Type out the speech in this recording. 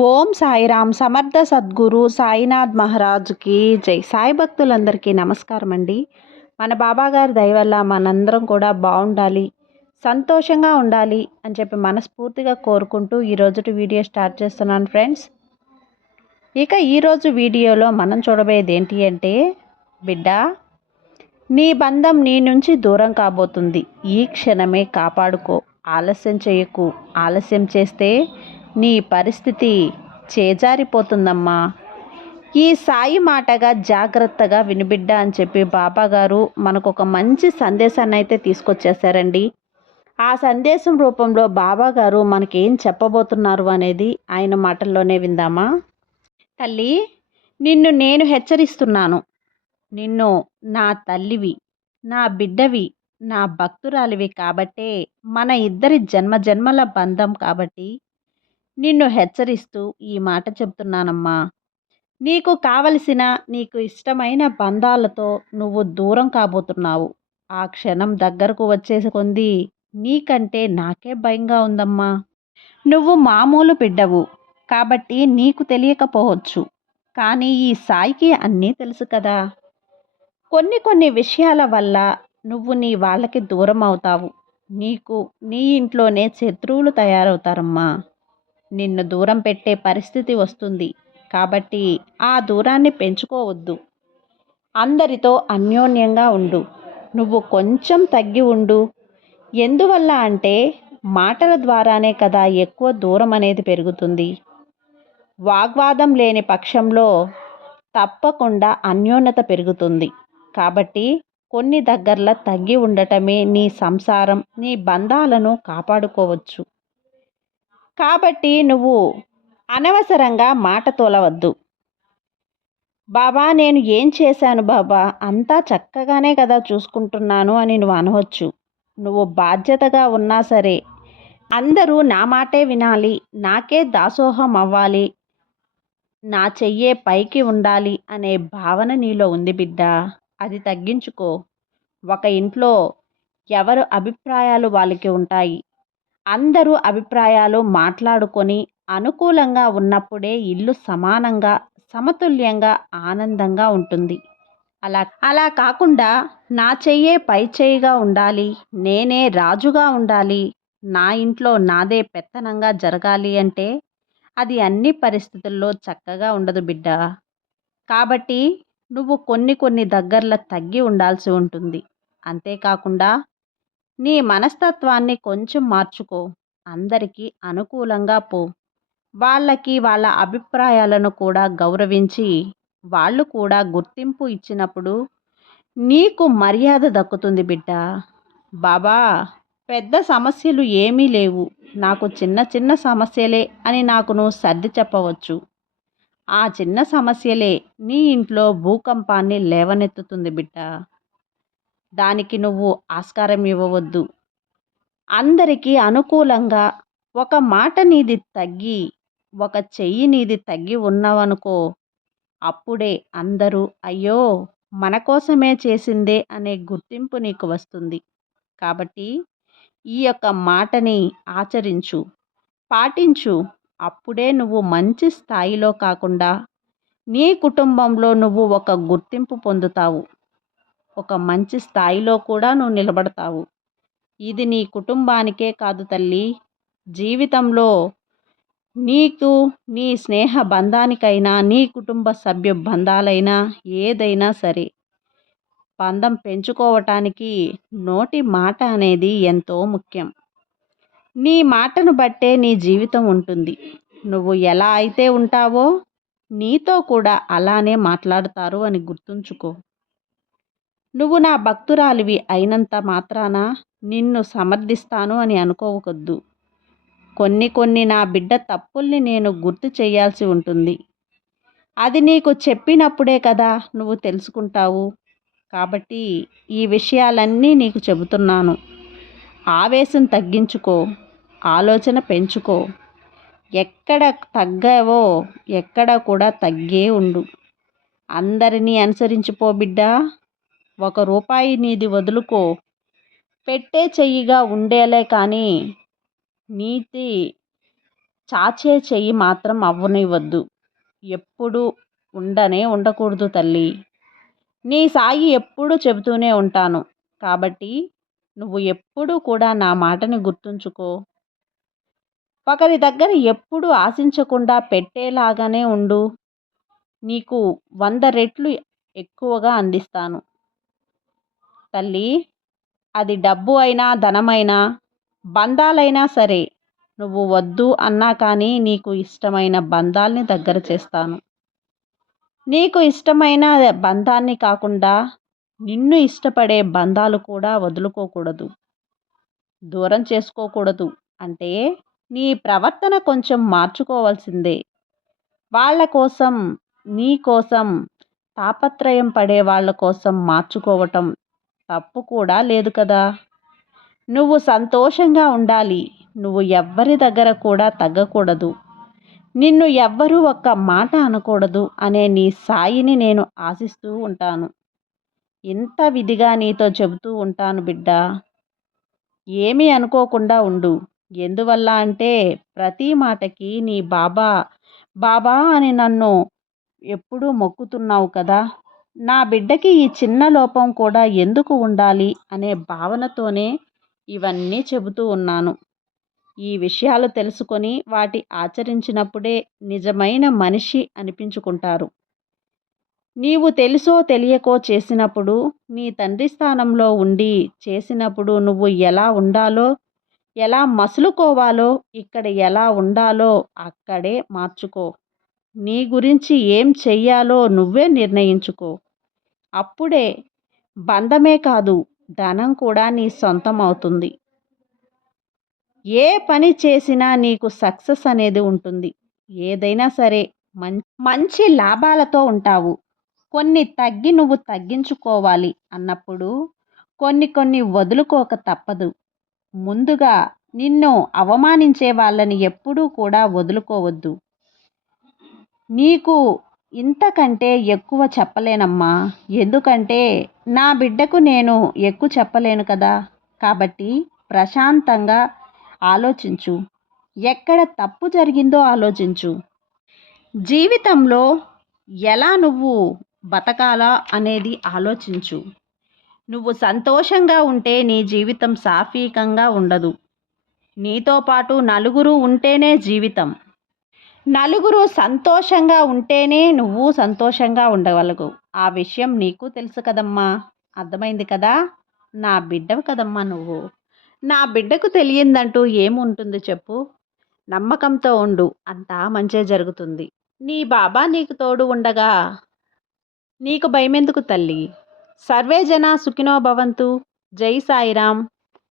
ఓం సాయిరామ్ సమర్థ సద్గురు సాయినాథ్ మహారాజుకి జై. సాయి భక్తులందరికీ నమస్కారం అండి మన బాబాగారి దయవల్ల మనందరం కూడా బాగుండాలి సంతోషంగా ఉండాలి అని చెప్పి మనస్ఫూర్తిగా కోరుకుంటూ ఈరోజు వీడియో స్టార్ట్ చేస్తున్నాను ఫ్రెండ్స్. ఇక ఈరోజు వీడియోలో మనం చూడబోయేది ఏంటి అంటే బిడ్డ నీ బంధం నీ నుంచి దూరం కాబోతుంది. ఈ క్షణమే కాపాడుకో ఆలస్యం చేయకు. ఆలస్యం చేస్తే నీ పరిస్థితి చేజారిపోతుందమ్మా. ఈ సాయి మాటగా జాగ్రత్తగా వినిబిడ్డ అని చెప్పి బాబాగారు మనకు ఒక మంచి సందేశాన్ని అయితే తీసుకొచ్చేసారండి ఆ సందేశం రూపంలో బాబాగారు మనకేం చెప్పబోతున్నారు అనేది ఆయన మాటల్లోనే విందామా? తల్లి నిన్ను నేను హెచ్చరిస్తున్నాను. నిన్ను నా తల్లివి నా బిడ్డవి నా భక్తురాలివి కాబట్టే మన ఇద్దరి జన్మ జన్మల బంధం కాబట్టి నిన్ను హెచ్చరిస్తూ ఈ మాట చెప్తున్నానమ్మా. నీకు కావలసిన నీకు ఇష్టమైన బంధాలతో నువ్వు దూరం కాబోతున్నావు. ఆ క్షణం దగ్గరకు వచ్చేసుకుంది. నీకంటే నాకే భయంగా ఉందమ్మా. నువ్వు మామూలు బిడ్డవు కాబట్టి నీకు తెలియకపోవచ్చు. కానీ ఈ సాయికి అన్నీ తెలుసు కదా. కొన్ని కొన్ని విషయాల వల్ల నువ్వు నీ వాళ్ళకి దూరం అవుతావు. నీకు నీ ఇంట్లోనే శత్రువులు తయారవుతారమ్మా. నిన్ను దూరం పెట్టే పరిస్థితి వస్తుంది. కాబట్టి ఆ దూరాన్ని పెంచుకోవద్దు. అందరితో అన్యోన్యంగా ఉండు. నువ్వు కొంచెం తగ్గి ఉండు. ఎందువల్ల అంటే మాటల ద్వారానే కదా ఎక్కువ దూరం అనేది పెరుగుతుంది. వాగ్వాదం లేని పక్షంలో తప్పకుండా అన్యోన్యత పెరుగుతుంది. కాబట్టి కొన్ని దగ్గరలో తగ్గి ఉండటమే నీ సంసారం నీ బంధాలను కాపాడుకోవచ్చు. కాబట్టి నువ్వు అనవసరంగా మాట తోలవద్దు. బాబా నేను ఏం చేశాను బాబా? అంతా చక్కగానే కదా చూసుకుంటున్నాను అని నువ్వు అనవచ్చు. నువ్వు బాధ్యతగా ఉన్నా సరే అందరూ నా మాటే వినాలి. నాకే దాసోహం అవ్వాలి. నా చెయ్యే పైకి ఉండాలి అనే భావన నీలో ఉంది బిడ్డ. అది తగ్గించుకో. ఒక ఇంట్లో ఎవరు అభిప్రాయాలు వాళ్ళకి ఉంటాయి? అందరూ అభిప్రాయాలు మాట్లాడుకొని అనుకూలంగా ఉన్నప్పుడే ఇల్లు సమానంగా సమతుల్యంగా ఆనందంగా ఉంటుంది. అలా అలా కాకుండా నా చెయ్యే పై చేయిగా ఉండాలి నేనే రాజుగా ఉండాలి నా ఇంట్లో నాదే పెత్తనంగా జరగాలి అంటే అది అన్ని పరిస్థితుల్లో చక్కగా ఉండదు బిడ్డ. కాబట్టి నువ్వు కొన్ని కొన్ని దగ్గరలో తగ్గి ఉండాల్సి ఉంటుంది. అంతేకాకుండా నీ మనస్తత్వాన్ని కొంచెం మార్చుకో. అందరికీ అనుకూలంగా పో. వాళ్ళకి వాళ్ళ అభిప్రాయాలను కూడా గౌరవించి వాళ్ళు కూడా గుర్తింపు ఇచ్చినప్పుడు నీకు మర్యాద దక్కుతుంది బిడ్డ. బాబా పెద్ద సమస్యలు ఏమీ లేవు. నాకు చిన్న చిన్న సమస్యలే అని నాకు నువ్వు సర్ది చెప్పవచ్చు. ఆ చిన్న సమస్యలే నీ ఇంట్లో భూకంపాన్ని లేవనెత్తుతుంది బిడ్డ. దానికి నువ్వు ఆస్కారం ఇవ్వవద్దు. అందరికీ అనుకూలంగా ఒక మాట నీది తగ్గి ఒక చెయ్యి నీది తగ్గి ఉన్నావనుకో అప్పుడే అందరూ అయ్యో మన కోసమే చేసిందే అనే గుర్తింపు నీకు వస్తుంది. కాబట్టి ఈ యొక్క మాటని ఆచరించు పాటించు. అప్పుడే నువ్వు మంచి స్థాయిలో కాకుండా నీ కుటుంబంలో నువ్వు ఒక గుర్తింపు పొందుతావు. ఒక మంచి స్థాయిలో కూడా నువ్వు నిలబడతావు. ఇది నీ కుటుంబానికే కాదు తల్లి. జీవితంలో నీకు నీ స్నేహ బంధానికైనా నీ కుటుంబ సభ్య బంధాలైనా ఏదైనా సరే బంధం పెంచుకోవటానికి నోటి మాట అనేది ఎంతో ముఖ్యం. నీ మాటను బట్టే నీ జీవితం ఉంటుంది. నువ్వు ఎలా అయితే ఉంటావో నీతో కూడా అలానే మాట్లాడతారు అని గుర్తుంచుకో. నువ్వు నా భక్తురాలివి అయినంత మాత్రాన నిన్ను సమర్థిస్తాను అని అనుకోవద్దు. కొన్ని కొన్ని నా బిడ్డ తప్పుల్ని నేను గుర్తు చేయాల్సి ఉంటుంది. అది నీకు చెప్పినప్పుడే కదా నువ్వు తెలుసుకుంటావు. కాబట్టి ఈ విషయాలన్నీ నీకు చెబుతున్నాను. ఆవేశం తగ్గించుకో ఆలోచన పెంచుకో. ఎక్కడ తగ్గావో ఎక్కడ కూడా తగ్గే ఉండు. అందరినీ అనుసరించిపో బిడ్డా. ఒక రూపాయి నీది వదులుకో. పెట్టే చెయ్యిగా ఉండేలే కానీ నీతి చాచే చెయ్యి మాత్రం అవ్వనివ్వద్దు. ఎప్పుడు ఉండనే ఉండకూడదు తల్లి. నీ సాయి ఎప్పుడు చెబుతూనే ఉంటాను. కాబట్టి నువ్వు ఎప్పుడూ కూడా నా మాటని గుర్తుంచుకో. ఒకరి దగ్గర ఎప్పుడు ఆశించకుండా పెట్టేలాగానే ఉండు. నీకు వంద రెట్లు ఎక్కువగా అందిస్తాను. తల్లి అది డబ్బు అయినా ధనమైనా బంధాలైనా సరే నువ్వు వద్దు అన్నా కానీ నీకు ఇష్టమైన బంధాల్ని దగ్గర చేస్తాను. నీకు ఇష్టమైన బంధాన్ని కాకుండా నిన్ను ఇష్టపడే బంధాలు కూడా వదులుకోకూడదు. దూరం చేసుకోకూడదు అంటే నీ ప్రవర్తన కొంచెం మార్చుకోవాల్సిందే. వాళ్ళ కోసం నీ కోసం తాపత్రయం పడే వాళ్ళ కోసం మార్చుకోవటం తప్పు కూడా లేదు కదా. నువ్వు సంతోషంగా ఉండాలి. నువ్వు ఎవ్వరి దగ్గర కూడా తగ్గకూడదు. నిన్ను ఎవ్వరూ ఒక్క మాట అనకూడదు అనే నీ సాయిని నేను ఆశిస్తూ ఉంటాను. ఇంత విధిగా నీతో చెబుతూ ఉంటాను బిడ్డ. ఏమీ అనుకోకుండా ఉండు. ఎందువల్ల అంటే ప్రతి మాటకి నీ బాబా బాబా అని నన్ను ఎప్పుడూ మొక్కుతున్నావు కదా. నా బిడ్డకి ఈ చిన్న లోపం కూడా ఎందుకు ఉండాలి అనే భావనతోనే ఇవన్నీ చెబుతూ ఉన్నాను. ఈ విషయాలు తెలుసుకొని వాటి ఆచరించినప్పుడే నిజమైన మనిషి అనిపించుకుంటారు. నీవు తెలుసో తెలియకో చేసినప్పుడు నీ తండ్రి స్థానంలో ఉండి చేసినప్పుడు నువ్వు ఎలా ఉండాలో ఎలా మసులుకోవాలో ఇక్కడ ఎలా ఉండాలో అక్కడే మార్చుకో. నీ గురించి ఏం చెయ్యాలో నువ్వే నిర్ణయించుకో. అప్పుడే బంధమే కాదు ధనం కూడా నీ సొంతం అవుతుంది ఏ పని చేసినా నీకు సక్సెస్ అనేది ఉంటుంది. ఏదైనా సరే మం మంచి లాభాలతో ఉంటావు. కొన్ని తగ్గి నువ్వు తగ్గించుకోవాలి అన్నప్పుడు కొన్ని కొన్ని వదులుకోక తప్పదు. ముందుగా నిన్ను అవమానించే వాళ్ళని ఎప్పుడూ కూడా వదులుకోవద్దు. నీకు ఇంతకంటే ఎక్కువ చెప్పలేనమ్మా. ఎందుకంటే నా బిడ్డకు నేను ఎక్కువ చెప్పలేను కదా. కాబట్టి ప్రశాంతంగా ఆలోచించు. ఎక్కడ తప్పు జరిగిందో ఆలోచించు. జీవితంలో ఎలా నువ్వు బతకాలా అనేది ఆలోచించు. నువ్వు సంతోషంగా ఉంటే నీ జీవితం సాఫీకంగా ఉండదు. నీతో పాటు నలుగురు ఉంటేనే జీవితం. నలుగురు సంతోషంగా ఉంటేనే నువ్వు సంతోషంగా ఉండగలగు ఆ విషయం నీకు తెలుసు కదమ్మా. అర్థమైంది కదా? నా బిడ్డవు కదమ్మా నువ్వు. నా బిడ్డకు తెలియందంటూ ఏముంటుంది చెప్పు? నమ్మకంతో ఉండు. అంతా మంచే జరుగుతుంది. నీ బాబా నీకు తోడు ఉండగా నీకు భయమెందుకు తల్లి? సర్వే జన సుఖినో భవంతు. జై సాయిరామ్.